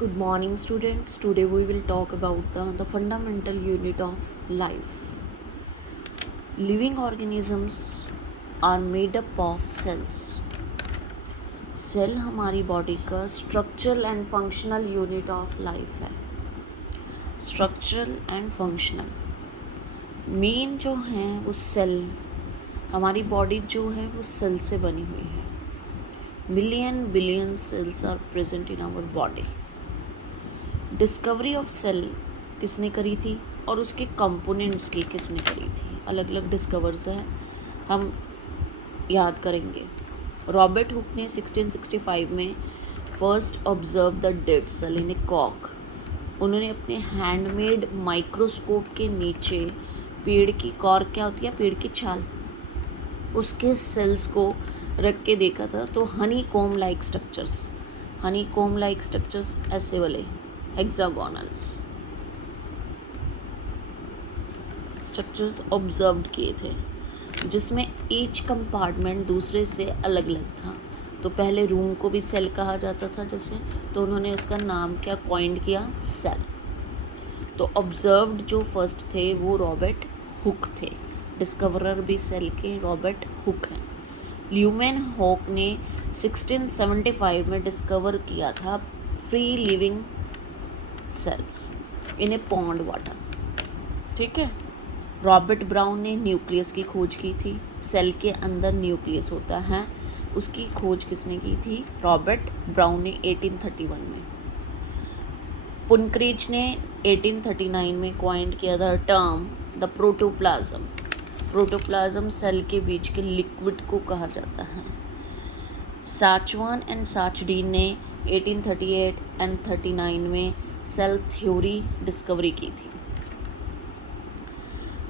Good morning, students. Today we will talk about the fundamental unit of life. Living organisms are made up of cells. Cell हमारी body का structural and functional unit of life है. Structural and functional main जो हैं वो cell, हमारी body जो है वो सेल से बनी हुई है. Million billion cells are present in our body. Discovery of cell किसने करी थी और उसके कंपोनेंट्स की किसने करी थी? अलग अलग डिस्कवर्स हैं, हम याद करेंगे. रॉबर्ट हुक ने 1665 में first observe the dead cell in a कॉक. उन्होंने अपने हैंडमेड माइक्रोस्कोप के नीचे पेड़ की कॉर्क, क्या होती है, पेड़ की छाल, उसके सेल्स को रख के देखा था. तो हनी कोम लाइक स्ट्रक्चर्स ऐसे वाले हेक्सागोनल्स स्ट्रक्चर्स ऑब्जर्व किए थे, जिसमें ईच कंपार्टमेंट दूसरे से अलग अलग था. तो पहले रूम को भी सेल कहा जाता था जैसे, तो उन्होंने उसका नाम क्या कॉइंड किया, सेल. तो ऑब्जर्व्ड जो फर्स्ट थे वो रॉबर्ट हुक थे. डिस्कवरर भी सेल के रॉबर्ट हुक हैं. ल्यूमेन हॉक ने 1675 में डिस्कवर किया था फ्री लिविंग सेल्स इन ए पॉन्ड वाटर. ठीक है. रॉबर्ट ब्राउन ने न्यूक्लियस की खोज की थी. सेल के अंदर न्यूक्लियस होता है, उसकी खोज किसने की थी? रॉबर्ट ब्राउन ने 1831 में. पुनक्रीच ने 1839 में कॉइंड किया था term the protoplasm. Protoplasm cell के बीच के लिक्विड को कहा जाता है. साचवान एंड साचडीन ने 1838 एंड 39 में सेल थ्योरी डिस्कवरी की थी.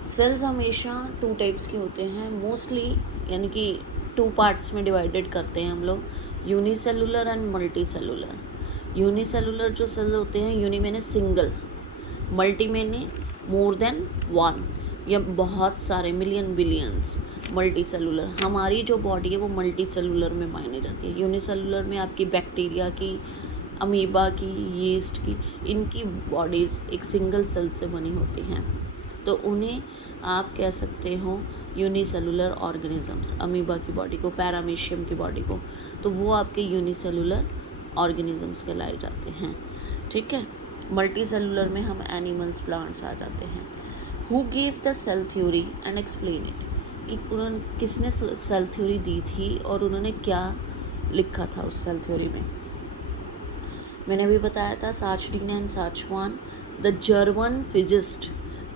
सेल्स हमेशा टू टाइप्स के होते हैं मोस्टली, यानी कि टू पार्ट्स में डिवाइडेड करते हैं हम लोग, unicellular and multi cellular. Unicellular जो सेल होते हैं, यूनि मैंने सिंगल, मल्टी मैंने मोर देन वन या बहुत सारे, मिलियन बिलियंस. मल्टी सेलुलर, हमारी जो बॉडी है वो मल्टी सेलुलर में मायने जाती है. यूनिसेलुलर में आपकी बैक्टीरिया की, अमीबा की, यीस्ट की, इनकी बॉडीज़ एक सिंगल सेल से बनी होती हैं, तो उन्हें आप कह सकते हो यूनिसेलुलर ऑर्गेनिजम्स. अमीबा की बॉडी को, पैरामीशियम की बॉडी को, तो वो आपके यूनिसेलुलर ऑर्गेनिजम्स कहलाए जाते हैं. ठीक है. मल्टी सेलुलर में हम एनिमल्स, प्लांट्स आ जाते हैं. Who gave the cell theory and explain it, कि उन्होंने किसने सेल थ्योरी दी थी और उन्होंने क्या लिखा था उस सेल थ्योरी में? मैंने अभी बताया था Schleiden and Schwann, the German physicist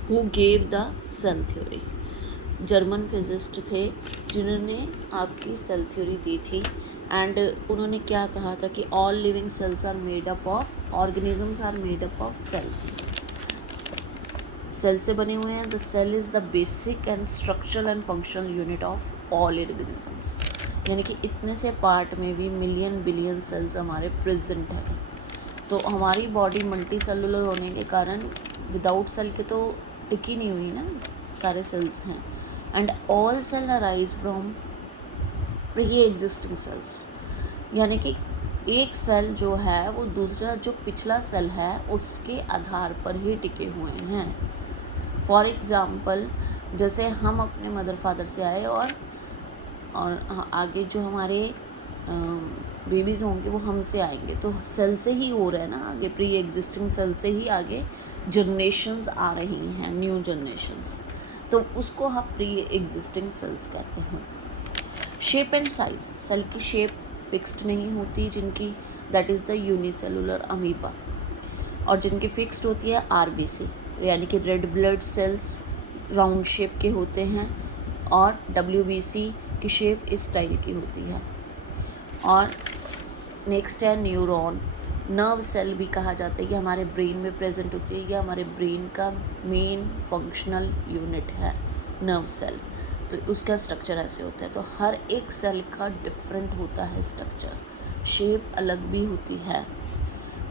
who gave the cell theory. German physicist थे जिन्होंने आपकी सेल थ्योरी दी थी. एंड उन्होंने क्या कहा था कि all living cells are made up of, organisms are made up of cells. Cell से बने हुए हैं. The cell is the basic and structural and functional unit of all organisms. यानी कि इतने से पार्ट में भी मिलियन बिलियन सेल्स हमारे प्रेजेंट हैं. तो हमारी बॉडी मल्टी सेलुलर होने के कारण विदाउट सेल के तो टिकी नहीं हुई ना, सारे सेल्स हैं. And all cell arise from pre existing cells, यानी कि एक सेल जो है वो दूसरा जो पिछला सेल है उसके आधार पर ही टिके हुए हैं. फॉर एग्ज़ाम्पल, जैसे हम अपने मदर फादर से आए और आगे जो हमारे बेबीज़ होंगे वो हमसे आएंगे, तो सेल से ही हो रहा है ना आगे, प्री एग्जिस्टिंग सेल से ही आगे जनरेशन्स आ रही हैं, न्यू जनरेशन्स, तो उसको हम प्री एग्जिस्टिंग सेल्स कहते हैं. शेप एंड साइज, सेल की शेप फिक्स्ड नहीं होती जिनकी, that is the unicellular amoeba. और जिनकी फिक्स्ड होती है आरबीसी, यानी कि red blood cells round shape के होते हैं, और डब्ल्यूबीसी की शेप इस टाइप की होती है. और नेक्स्ट है न्यूरॉन. नर्व सेल भी कहा जाता है, ये हमारे ब्रेन में प्रेजेंट होती है, ये हमारे ब्रेन का मेन फंक्शनल यूनिट है नर्व सेल. तो उसका स्ट्रक्चर ऐसे होता है. तो हर एक सेल का डिफरेंट होता है स्ट्रक्चर, शेप अलग भी होती है.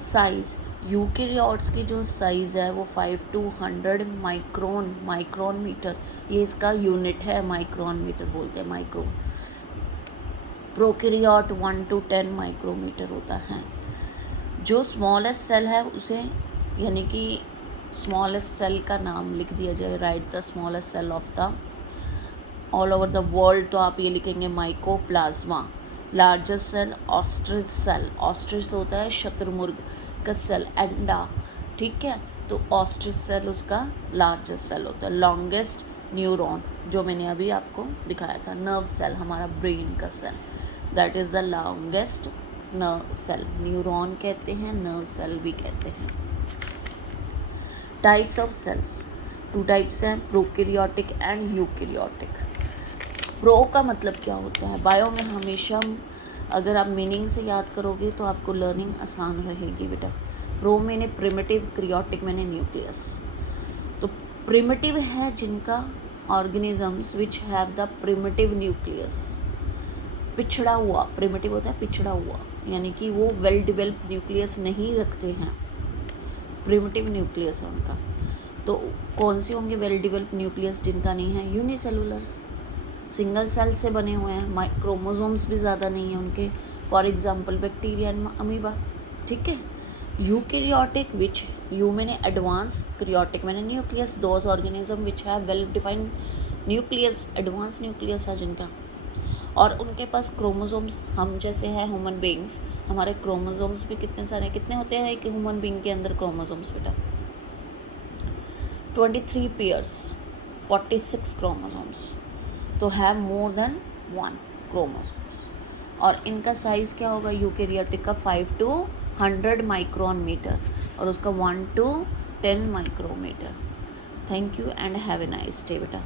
साइज़, यूकेरियोट्स की जो साइज़ है वो 5 to 100 माइक्रोन मीटर, ये इसका यूनिट है, माइक्रोन मीटर बोलते हैं, माइक्रो. प्रोकैरियोट 1 to 10 माइक्रोमीटर होता है. जो स्मॉलेस्ट सेल है उसे, यानी कि स्मॉलेस्ट सेल का नाम लिख दिया जाए, write the smallest cell of the all over the world, तो आप ये लिखेंगे mycoplasma. Largest cell ostrich cell, ostrich तो होता है शुतुरमुर्ग का सेल, एंडा, ठीक है, तो ऑस्ट्रिच सेल उसका लार्जेस्ट सेल होता है। लॉन्गेस्ट न्यूरॉन, जो मैंने अभी आपको दिखाया था, नर्व सेल हमारा ब्रेन का cell, that is the longest nerve cell, neuron कहते हैं, नर्व सेल भी कहते हैं। टाइप्स ऑफ सेल्स, 2 टाइप्स हैं, प्रोकैरियोटिक एंड यूकैरियोटिक। प्रो का मतलब क्या होता है, बायो में हमेशा अगर आप मीनिंग से याद करोगे तो आपको लर्निंग आसान रहेगी बेटा। प्रो मैंने प्रिमिटिव, क्रियोटिक मैंने न्यूक्लियस। तो प्रिमिटिव है जिनका organisms which have the primitive nucleus, पिछड़ा हुआ, प्रिमिटिव होता है पिछड़ा हुआ, यानी कि वो वेल डेवलप्ड न्यूक्लियस नहीं रखते हैं, प्रिमिटिव न्यूक्लियस है उनका। तो कौन से होंगे वेल डेवलप्ड न्यूक्लियस जिनका नहीं है, यूनिसेलुलर्स, सिंगल सेल से बने हुए हैं, क्रोमोसोम्स भी ज़्यादा नहीं है उनके, for example bacteria and amoeba, ठीक है। यूकैरियोटिक विच, यू मैंने एडवांस, क्रियोटिक मैंने nucleus, those organism which have well defined nucleus, advance nucleus है जिनका, और उनके पास क्रोमोसोम्स, हम जैसे हैं ह्यूमन बींग्स, हमारे क्रोमोसोम्स भी कितने सारे, कितने होते हैं एक ह्यूमन बींग के अंदर क्रोमोसोम्स बेटा, 23 पेयर्स, 46 क्रोमोसोम्स, तो हैव मोर देन 1 क्रोमोसोम्स। और इनका साइज़ क्या होगा, यूकैरियोटिक का 5 to 100 माइक्रोन मीटर, और उसका 1 to 10 micrometre. Thank you and have a nice day बेटा।